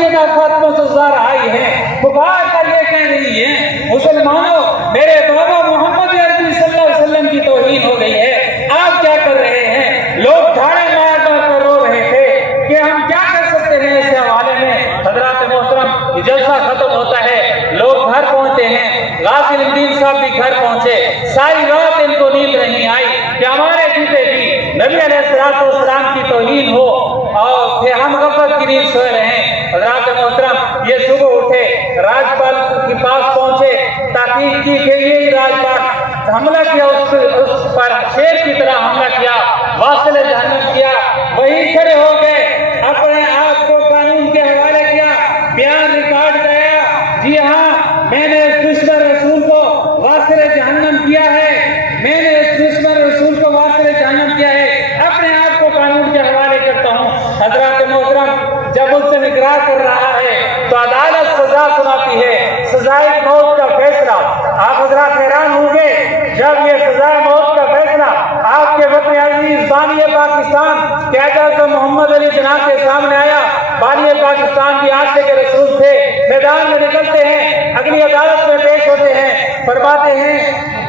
सैयदा फातिमा ज़हरा आई हैं, पुकार कर ये कह रही हैं, मुसलमानों मेरे बाबा मोहम्मद अरबी सल्लल्लाहु अलैहि वसल्लम की तौहीन हो गई है, आप क्या कर रहे हैं? लोग ठाड़े मार मार कर रो रहे थे कि हम क्या कर सकते हैं इस हवाले में। हजरात मोहतरम, ये जलसा खत्म होता है, लोग घर पहुंचते हैं, गाजिल उद्दीन साहब भी घर पहुंचे, सारी रात इनको नींद नहीं आई कि हमारे जीते भी नबी अलैहिस्सलाम की तौहीन हो, और फिर हम गफलत की नींद सोए रहे। हजरात मोहतरम, ये सुबह उठे, राजपाल के पास पहुंचे, ताकीद की कि ये राजपाल हमला किया, उस पर शेर की तरह हमला किया, वासिल जहन्नम किया, वहीं खड़े हो गए, अपने आप को कानून के हवाले किया, बयान रिकॉर्ड कराया, जी हाँ मैंने इस दुश्मन रसूल को वासिल जहन्नम किया है, मैंने इस दुश्मन रसूल को वासिल जहन्नम किया है, अपने आप को कानून के हवाले करता हूँ। हजरात मोहतरम, जब उनसे इकरार कर रहा है तो अदालत सजा सुनाती है, सजाए मौत का फैसला। आप हजरात हैरान होंगे जब ये सजाए मौत का फैसला आपके वतन अजीज बानी पाकिस्तान क़यादत मोहम्मद अली जिन्ना के सामने आया। बानी पाकिस्तान भी आशिक के रसूल थे, मैदान में निकलते हैं, अगली अदालत में पेश होते हैं, फरमाते हैं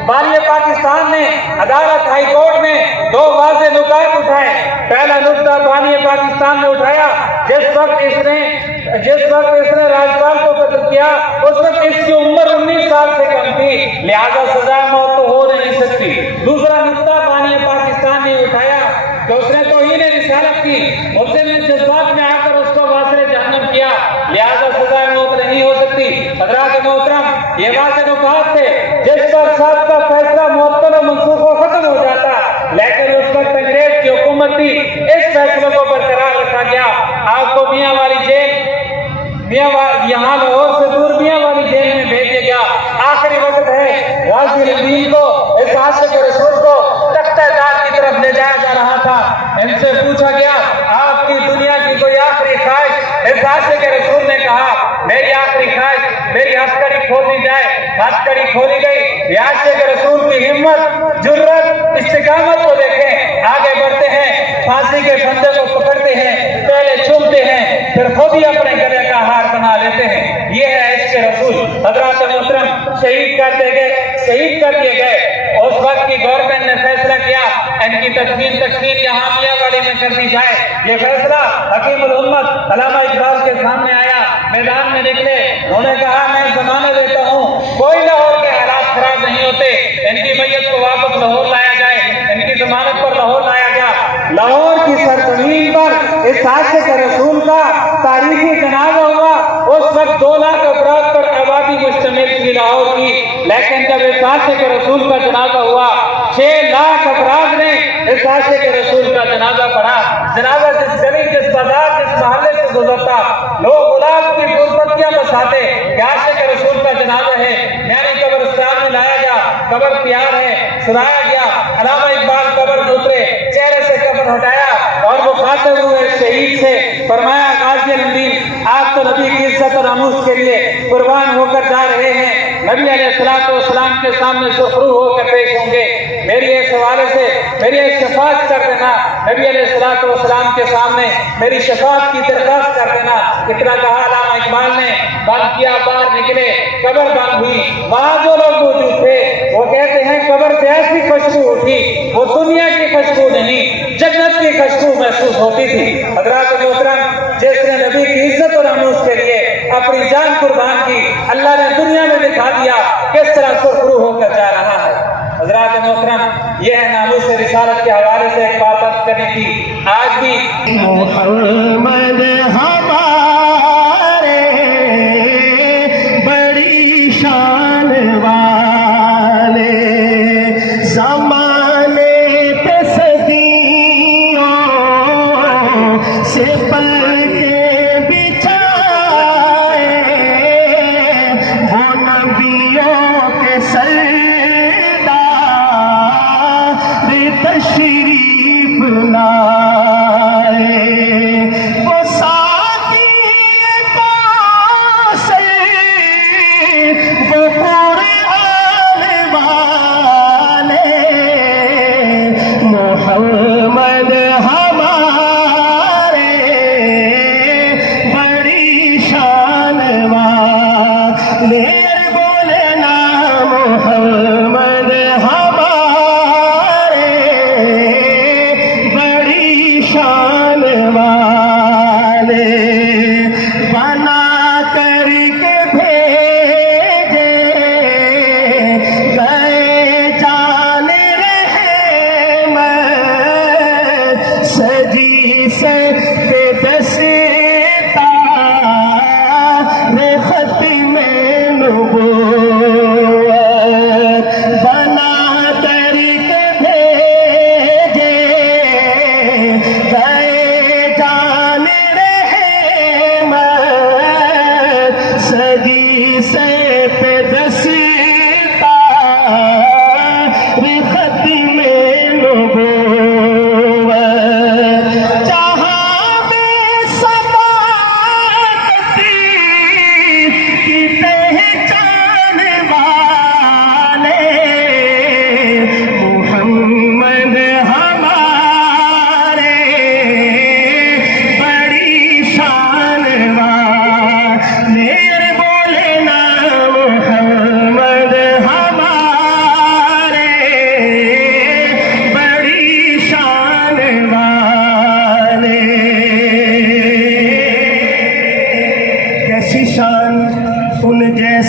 बानी पाकिस्तान ने अदालत हाई कोर्ट में दो वाज़े नुकात उठाए। पहला नुक्ता बानी पाकिस्तान ने उठाया, जिस वक्त इसने राज्यपाल को कत्ल किया उस वक्त इसकी उम्र 19 साल से कम थी, लिहाजा सजा मौत तो हो नहीं सकती। दूसरा नुक्ता बानी पाकिस्तान ने उठाया कि उसने तौहीन रिसालत की, उसने जज्बात में आकर उसको वासिल जहन्नम किया, लिहाजा सजा मौत नहीं हो सकती। हजरात मोहतरम, ये वाज़े नुकात थे जिस पर साहब का फैसला मुअत्तल और मनसूख खत्म हो जाता, लेकिन उस वक्त अंग्रेज की हुकूमत थी, इस फैसले को बरकरार रखा गया। आपको मियाँ वाली जेल, यहाँ लाहौर से दूर मियाँ वाली जेल में भेज दिया गया। आखिरी वक्त है, गाजिल उद्दीन को, इस आशिक रसूल को तख्तादार की तरफ ले जाया जा रहा था। इनसे पूछा गया आपकी दुनिया की कोई आखिरी ख्वाहिश? इस आशिक रसूल ने कहा मेरी आखिरी ख्वाहिश मेरी हथकड़ी खोल दी जाए। हथकड़ी खोली गई। आशिक रसूल की हिम्मत, जुर्रत, इस्तिकामत को देखें, आगे बढ़ते हैं, फांसी के फंदे को पकड़ते हैं, पहले चूमते हैं, फिर खुद ही अपने गले का हार बना लेते हैं। ये है इश्क रसूल। हजरात मोहतरम, शहीद कर दिए गए। उस वक्त की गवर्नमेंट ने फैसला किया इनकी तकफीन यहाँ मियाँ वाली में कर दी जाए। ये फैसला हकीमुल उम्मत अल्लामा इकबाल के सामने आया, मैदान में निकले, उन्होंने कहा मैं जमानत देता हूँ कोई लाहौर के हालात खराब नहीं होते, इनकी मैयत को वापस लाहौर लाया जाए। इनकी जमानत पर लाहौर लाया गया। लाहौर की सरजमीन पर इस आशिक रसूल का तारीखी जनाजा हुआ। उस वक्त 2 लाख अफराद पर आबादी मुश्तमिल थी लाहौर की, लेकिन जब इस आशिक रसूल का जनाजा हुआ 6 लाख अफराद ने इस आशिक रसूल का जनाजा पढ़ा। जनाजा जिस गली, जिस बाजार, जिस महल्ले से गुजरता, लोग गुलाब की फूलपत्तियां बसाते, आशिक रसूल का जनाजा है, यानी कब्रिस्तान में लाया गया, कब्र तैयार है, सुनाया गया। अल्लामा इकबाल कब्र में उतरे, चेहरे से कब्र हटाया और वो मुखातिब हुए शहीद से, फरमाया गाजिल उद्दीन आप तो नबी की इज्जत और आमूज के लिए कुर्बान होकर जा रहे हैं, नबी अलैहिस्सलाम के सामने सुखरू होकर पेश होंगे। मेरी इस हवाले से मेरी एक शफाअत कर देना, नबी अलैहिस्सलाम के सामने मेरी शफाअत की दरख्वास्त कर देना। इतना कहा अल्लामा इकबाल ने, बंद किया, बाहर निकले, कब्र बंद हुई। वहाँ जो लोग मौजूद थे वो कहते हैं कब्र से ऐसी खुशबू उठी, वो दुनिया की खुशबू नहीं, जन्नत की खुशबू महसूस होती थी। हजरात मोहतरम, जिसने नबी की इज्जत और आमूज के लिए अपनी जान कुर्बान की, अल्लाह ने दुनिया में दिखा दिया किस तरह सुखरू होकर जा रहा है। हजरात मोहतरम, यह है नामूस रिसालत के हवाले से एक बात अर्ज करनी थी। आज भी मोहम्मद हमारे बड़ी शान वाले, ज़माने पे सदियों से पल के बिछाए, वो नबियों के सरदार तशरीफ लाए।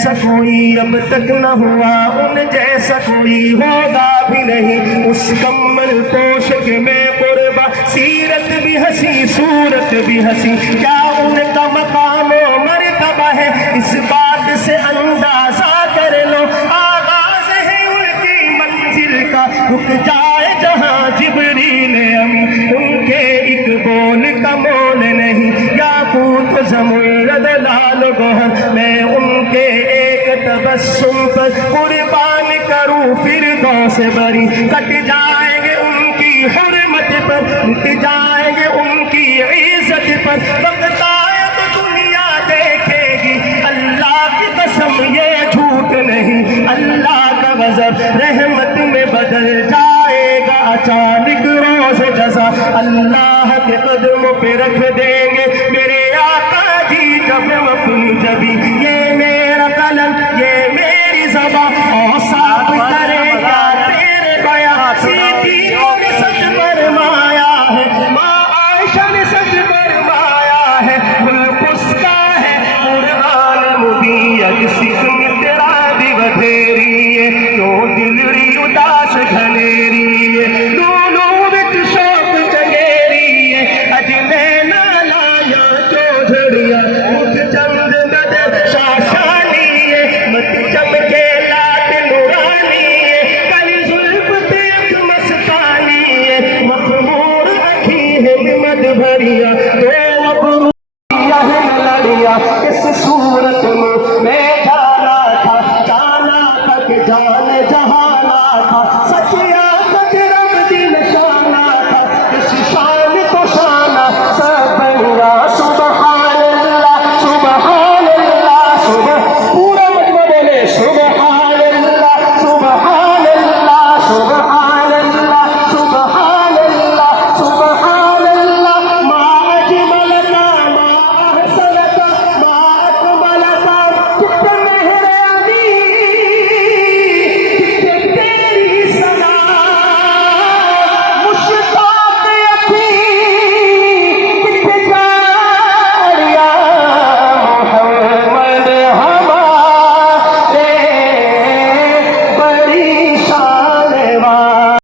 जैसा कोई अब तक न हुआ, उन जैसा कोई होगा भी नहीं। उस कम्बल पोशक में कुर्बा, सीरत भी हंसी सूरत भी हंसी, क्या उनका मकाम व मर्तबा है, इस बात से अंदाजा कर लो। आगाज है उनकी मंजिल का, रुक जाए जहां जिब्रील अमीन, उनके एक बोल का मोल नहीं। याकूत ज़मुरद लाल गोहर, मैं उनके एक तबस्सुम पर कुर्बान करूं फिरदौस बरी। कट जाएंगे उनकी हुर्मत पर, मिट जाएंगे उनकी इज्जत पर। वक्त आए तो दुनिया देखेगी, अल्लाह की कसम ये झूठ नहीं। अल्लाह का गज़ब रहमत में बदल जाएगा अचानक रोज़ जज़ा। अल्लाह के कदमों पे रख दे